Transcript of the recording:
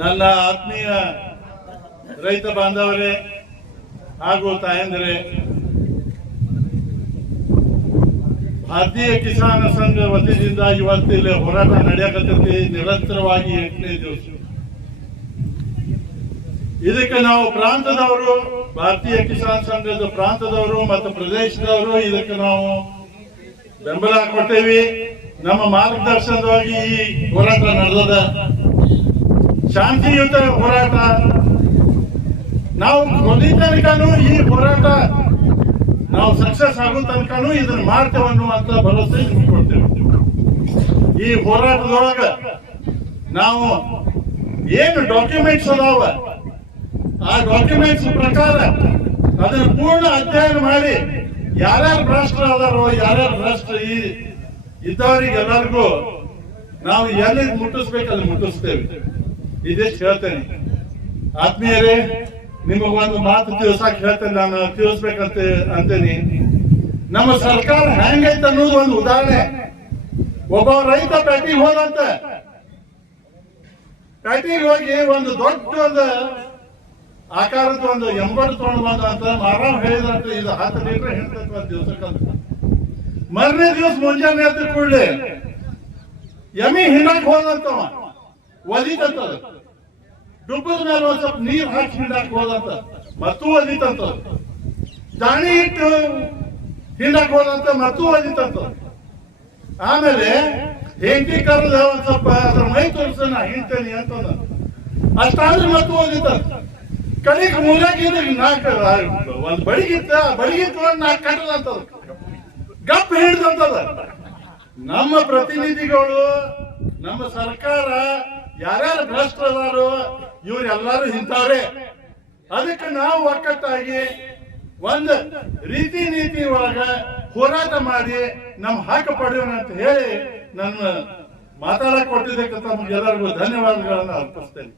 ನನ್ನ ಆತ್ಮೀಯ ರೈತ ಬಾಂಧವರೇ ಹಾಗೂ ತಾಯಂದಿರೇ, ಭಾರತೀಯ ಕಿಸಾನ ಸಂಘ ವತಿಯಿಂದ ಇವತ್ತಿಲ್ಲಿ ಹೋರಾಟ ನಡೆಯಕತ್ತೈತಿ ನಿರಂತರವಾಗಿ 8ನೇ ದಿವಸ. ಇದಕ್ಕೆ ನಾವು ಪ್ರಾಂತದವರು, ಭಾರತೀಯ ಕಿಸಾನ್ ಸಂಘದ ಪ್ರಾಂತದವರು ಮತ್ತು ಪ್ರದೇಶದವರು ಇದಕ್ಕೆ ನಾವು ಬೆಂಬಲ ಕೊಟ್ಟೇವಿ. ನಮ್ಮ ಮಾರ್ಗದರ್ಶನವಾಗಿ ಈ ಹೋರಾಟ ನಡೆದ ಶಾಂತಿಯುತ ಹೋರಾಟ. ನಾವು ಕೊನೆ ತನಕನೂ ಈ ಹೋರಾಟ ನಾವು ಸಕ್ಸಸ್ ಆಗೋ ತನಕನೂ ಇದನ್ನ ಮಾಡ್ತೇವೆ ಅನ್ನುವಂತ ಭರವಸೆ ಕೊಡ್ತೇವೆ. ಈ ಹೋರಾಟದೊಳಗ ನಾವು ಏನು ಡಾಕ್ಯುಮೆಂಟ್ಸ್ ಅದಾವ ಆ ಡಾಕ್ಯುಮೆಂಟ್ಸ್ ಪ್ರಕಾರ ಅದನ್ನ ಪೂರ್ಣ ಅಧ್ಯಯನ ಮಾಡಿ ಯಾರ್ಯಾರು ಭ್ರಷ್ಟ ಅದಾರೋ, ಯಾರ್ಯಾರು ಭ್ರಷ್ಟ ಇದ್ದವರಿಗೆಲ್ಲರಿಗೂ ನಾವು ಎಲ್ಲಿ ಮುಟ್ಟಿಸ್ಬೇಕು ಅಲ್ಲಿ ಮುಟ್ಟಿಸ್ತೇವೆ. ಇದೇ ಹೇಳ್ತೇನೆ. ಆತ್ಮೀಯರೇ, ನಿಮಗೊಂದು ಮಾತು ತಿಳಿಸಕ್ ಹೇಳ್ತೇನೆ, ನಾನು ತಿಳಿಸ್ಬೇಕಂತ ಅಂತೇನಿ. ನಮ್ಮ ಸರ್ಕಾರ ಹೆಂಗೈತೆ ಅನ್ನೋದು ಒಂದು ಉದಾಹರಣೆ. ಒಬ್ಬ ರೈತ ಪೇಟೆಗೆ ಹೋದಂತ, ಪೇಟೆಗೆ ಹೋಗಿ ಒಂದು ದೊಡ್ಡ ಒಂದು ಆಕಾರದ ಒಂದು ಎಂಬತ್ತು ತಗೊಂಡು ಬಂದಂತ ಮಾರಾಮ್ ಹೇಳಿದಂತ ಇದು 10 ಲೀಟರ್ ಹೇಳ್ತಕ್ಕ ಒಂದು ದಿವಸಕ್ಕಂತ. ಮರನೇ ದಿವಸ ಮುಂಜಾನೆ ಎದ್ದ ಕೂಡಲೇ ಎಮ್ಮಿ ಹಿಂಡಕ್ ಹೋದಂತವ ಒಲಿತಂತ, ಡುಬ್ಬದ ಮೇಲೆ ಒಂದ್ ಸ್ವಲ್ಪ ನೀರ್ ಹಾಕಿ ಹಿಂಡಕ್ ಹೋದಂತ ಮತ್ತೂ ಒಲಿತಂತ, ದಾಣಿ ಇಟ್ಟು ಹಿಂಡಕ್ ಹೋದಂತ ಮತ್ತೂ ಒಲಿತಂತ. ಆಮೇಲೆ ಹೆಂಡತಿ ಕರೆದ ಒಂದ್ ಸ್ವಲ್ಪ ಅದ್ರ ಮೈ ತೋರಿಸ ನಾ ಹಿಂಡ್ತೇನೆ ಅಂತಂದ. ಅಷ್ಟಾದ್ರೆ ಮತ್ತೂ ಒಲಿತಂತ. ಕಡೆಗೆ ಮೂಲಾಗಿದ್ರೆ ಒಂದ್ ಬಡಿಗಿತ್ತ 4 ಕಟ್ಟದಂತದ, ಗಪ್ ಹಿಡ್ದಂತದ. ನಮ್ಮ ಪ್ರತಿನಿಧಿಗಳು, ನಮ್ಮ ಸರ್ಕಾರ ಯಾರ್ಯಾರು ಭ್ರಷ್ಟರಾದಾರೋ ಇವ್ರೆಲ್ಲಾರು ಇಂಥವ್ರೆ. ಅದಕ್ಕೆ ನಾವು ಒಕ್ಕಟ್ಟಾಗಿ ಒಂದ್ ರೀತಿ ನೀತಿ ಒಳಗ ಹೋರಾಟ ಮಾಡಿ ನಮ್ ಹಕ್ಕು ಪಡೆಯೋಣ ಅಂತ ಹೇಳಿ ನನ್ನ ಮಾತಾಡಕ್ ಕೊಟ್ಟಿದ್ದಕ್ಕೆ ತಮ್ಗೆಲ್ಲರಿಗೂ ಧನ್ಯವಾದಗಳನ್ನ ಅರ್ಪಿಸ್ತೇನೆ.